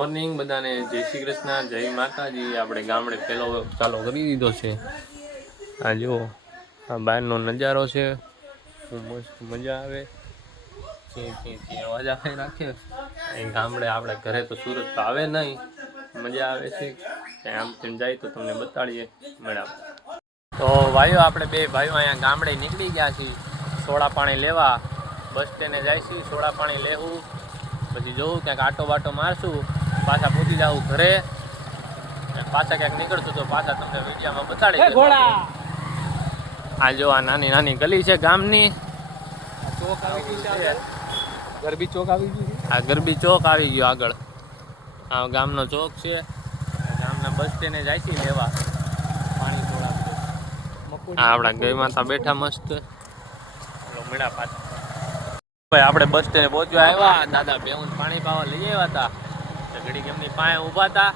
Morning બધાને જય શ્રી કૃષ્ણ, જય માતાજી। આપણે ગામડે પહેલો ચાલો કરી દીધો છે। આ જો આ બહારનો નજારો છે, મસ્ત મજા આવે છે। અવાજ આવે રાખે અહીં ગામડે, આપણે ઘરે તો સુરત તો આવે નહીં, મજા આવે છે। આમ તેમ જાય તો તમને બતાડીએ મેળા। તો ભાઈઓ આપણે બે ભાઈઓ અહીંયા ગામડે નીકળી ગયા છીએ સોડા પાણી લેવા। બસ સ્ટેન્ડે જાય છીએ, સોડા પાણી લેવું, પછી જોવું ક્યાંક આટો બાટો મારશું, પાછા પહોંચી જાવું ઘરે। પાછા ક્યાંક નીકળશું તો પાછા તમને વિડીયોમાં બતાડી। આ જો આ નાની નાની ગલી છે ગામની, ચોક આવી ગયું છે, ગરબી ચોક આવી ગયું છે। આ ગરબી ચોક આવી ગયો આગળ, આ ગામનો ચોક છે। ગામના બસ સ્ટેન્ડે જાય છે લેવા પાણી થોડા। આપણા ગઈ માતા બેઠા મસ્ત મેળા પાછા। ભાઈ આપણે બસ સ્ટેન્ડે પહોંચવા આવ્યા, દાદા બેહુન પાણી પાવા લઈ આવ્યા હતા, ઘડી એમની પાસે ઊભા હતા।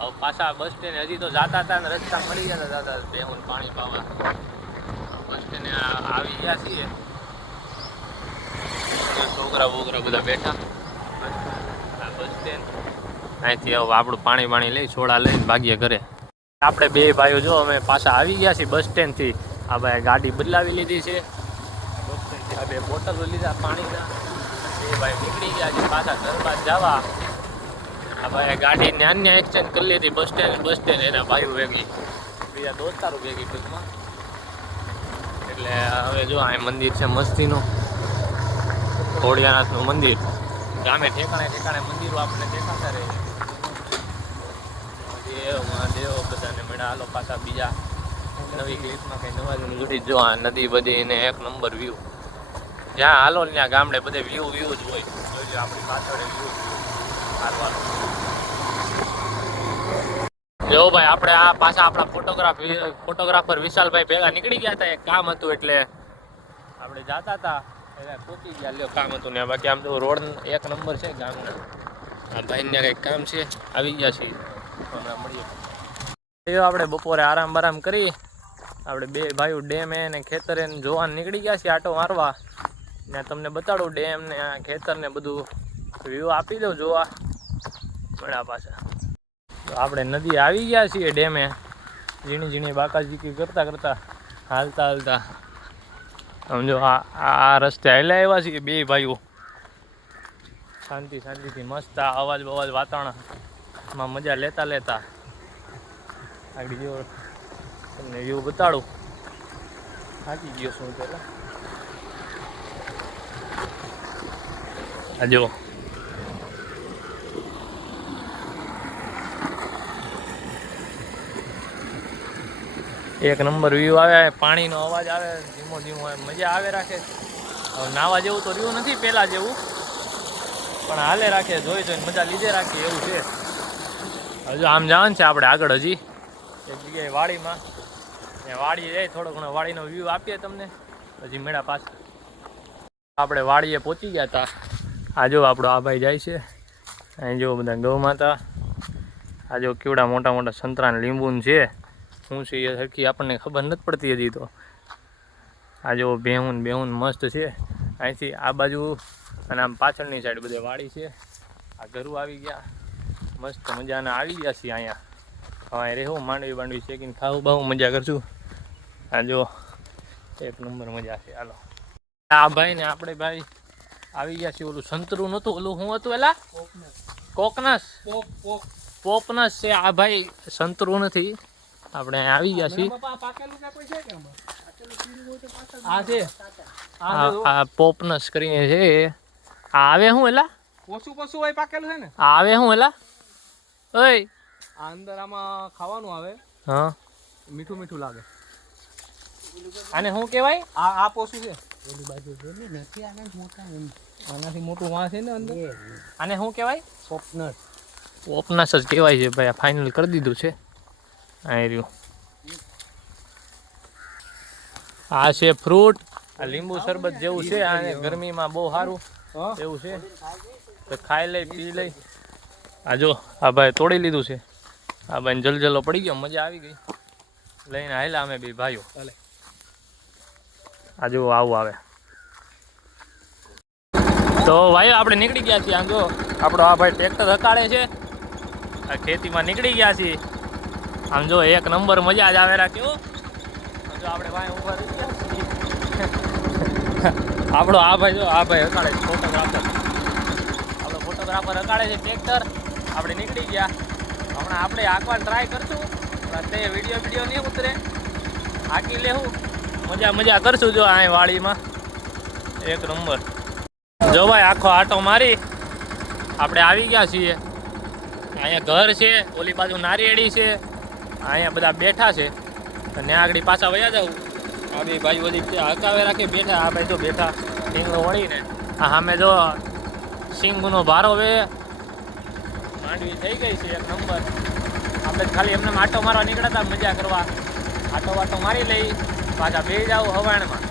હવે પાછા બસ સ્ટેન્ડ હજી તો જાતા હતા ને રસ્તા મળી ગયા હતા દાદા બેહુન પાણી પાવા। બસ સ્ટેન્ડે આવી ગયા છીએ, છોકરા બોકરા બધા બેઠા બસ સ્ટેન્ડ। અહીંથી હવે આપણું પાણી લઈ સોડા લઈને ભાગીએ ઘરે। આપણે બે ભાઈઓ જો અમે પાછા આવી ગયા છીએ બસ સ્ટેન્ડથી। આ ભાઈ ગાડી બદલાવી લીધી છે, આ બે બોટલો લીધા પાણીના, બે ભાઈ નીકળી ગયા છે પાછા ઘર બાદ જવા। આ ભાઈ ગાડી નાન્ય એક્સચેન્જ કરી લીધી બસ સ્ટેન્ડ એના ભાઈઓ ભેગી, બીજા દોસ્તારો ભેગી ટૂંકમાં। એટલે હવે જો આ મંદિર છે મસ્તીનું, ખોડિયારનાથનું મંદિર। ગામે ઠેકાણે મંદિરો આપણને દેખાતા રહે, મહાદેવ બધાને મળ્યા। હાલો પાછા બીજા નવી ક્લિપમાં કંઈ નવા જોડી। જો આ નદી બધી ને એક નંબર વ્યૂ, જ્યાં હાલો ત્યાં ગામડે બધે વ્યૂ જ હોય। આપણી પાછળ વ્યૂ હાલવાનું। જો ભાઈ આપણે આ પાછા આપણા ફોટોગ્રાફર વિશાલભાઈ ભેગા નીકળી ગયા હતા, એક કામ હતું એટલે આપણે જતા હતા એટલે પહોંચી ગયા। લ્યો કામ હતું ને, બાકી આમ તો રોડ એક નંબર છે ગામના। આ ભાઈને કંઈક કામ છે, આવી ગયા છીએ, હમણાં મળીએ। આપણે બપોરે આરામ બારામ કરી આપણે બે ભાઈઓ ડેમ ને ખેતરે જોવાનું નીકળી ગયા છીએ આટો મારવા। ને તમને બતાડું ડેમ ને ખેતર ને બધું વ્યૂ આપી દઉં જોવા મળ્યા પાછા। તો આપણે નદી આવી ગયા છીએ ડેમે, ઝીણી બાકાઝીકી કરતા હાલતા સમજો આ રસ્તે હાલ્યા આવ્યા છીએ બે ભાઈઓ, શાંતિથી મસ્ત આ અવાજ વાતાવરણમાં મજા લેતા આગળ જો તમને વ્યૂ બતાડું। થાકી ગયો છું પહેલાં, આ જો એક નંબર વ્યૂ આવે, પાણીનો અવાજ આવે ધીમો મજા આવે રાખે। હવે નાવા જેવું તો રહ્યું નથી પહેલાં જેવું, પણ હાલે રાખે, જોઈને મજા લીધે રાખીએ એવું છે। હજુ આમ જવાનું છે આપણે આગળ, હજી એક જગ્યાએ વાડીમાં, વાડીએ જાય થોડો ઘણો વાડીનો વ્યૂ આપીએ તમને, પછી મેળા પાછા। આપણે વાડીએ પહોંચી ગયા હતા। આ જો આપણો આ ભાઈ જાય છે, અહીં જો બધા ગૌ માતા, આ જો કેવડા મોટા સંતરા લીંબુ છે, શું છે એ સરખી આપણને ખબર નથી પડતી હજી તો। આ જો બેહુન મસ્ત છે। અહીંથી આ બાજુ અને આમ પાછળની સાઈડ બધે વાડી છે। આ ઘરું આવી ગયા, મસ્ત મજાના આવી ગયા છીએ અહીંયા। હવે રહેવું માંડવી શેકીને ખાવું બહુ મજા કરશું। આ જો એક નંબર મજા છે। હાલો આ ભાઈ ને આપણે ભાઈ આવી ગયા છીએ, ઓલું સંતરું નહોતું, ઓલું શું હતું એલા પોપનસ છે। આ ભાઈ સંતરું નથી, આપણે આવી ગયા છીએ। આ પોપનસ કરીને છે, આ આવે શું એલા પોસું હોય પાકેલું છે ને, આ આવે શું એલા ઓય આ અંદર આમાં ખાવાનું આવે, હા મીઠું લાગે। આને શું કહેવાય? આ પોસું છે, ઓલી બાજુ છે ને નથી, આનાથી મોટું વાં છે ને અંદર, આને શું કહેવાય? પોપનસ જ કહેવાય છે ભાઈ। આ ફાઇનલ કરી દીધું છે। આ રહ્યું, આ છે ફ્રૂટ, આ લીંબુ શરબત જેવું છે, આ ગરમીમાં બહુ સારું એવું છે, તો ખાઈ લઈ પી લઈ। આ જો આ ભાઈ તોડી લીધું છે, આ ભાઈ જલજલો પડી ગયો, મજા આવી ગઈ, લઈને હાલ્યા અમે બે ભાઈઓ। આ જો આવું આવે। તો ભાઈ આપણે નીકળી ગયા છીએ. આમ જો આપણો આ ભાઈ ટ્રેક્ટર હકાળે છે. આ ખેતીમાં નીકળી ગયા છીએ. આમ જો એક નંબર મજા જ આવે રાખ્યો. જો આપણે ભાઈ ઉભા રહી ગયા છીએ. આપણો આ ભાઈ જો આ ભાઈ હકાળે છે ફોટોગ્રાફર. આપણો ફોટોગ્રાફર હકાળે છે ટ્રેક્ટર. આપણે નીકળી ગયા. હમણાં આપણે હાંકવા ટ્રાય કરશું. તે વિડીયો નહીં ઉતરે. હાંકી લેવું. મજા કરશું જો આ વાડીમાં. એક નંબર. જો ભાઈ આખો આટો મારી આપણે આવી ગયા છીએ. અહીંયા ઘર છે, ઓલી બાજુ નારિયેળી છે, અહીંયા બધા બેઠા છે. અને આગળ પાછા વયા જવું. આ બે ભાઈ બધી હકાવે રાખી બેઠા. આ ભાઈ જો બેઠા ઢીંગલો વળીને. આ સામે જો સિંગનો ભારો વે માંડવી થઈ ગઈ છે એક નંબર. આપણે ખાલી એમને આટો મારવા નીકળ્યા હતા મજા કરવા. આટો વાટો મારી લઈ પાછા બે જાવ હવાણમાં.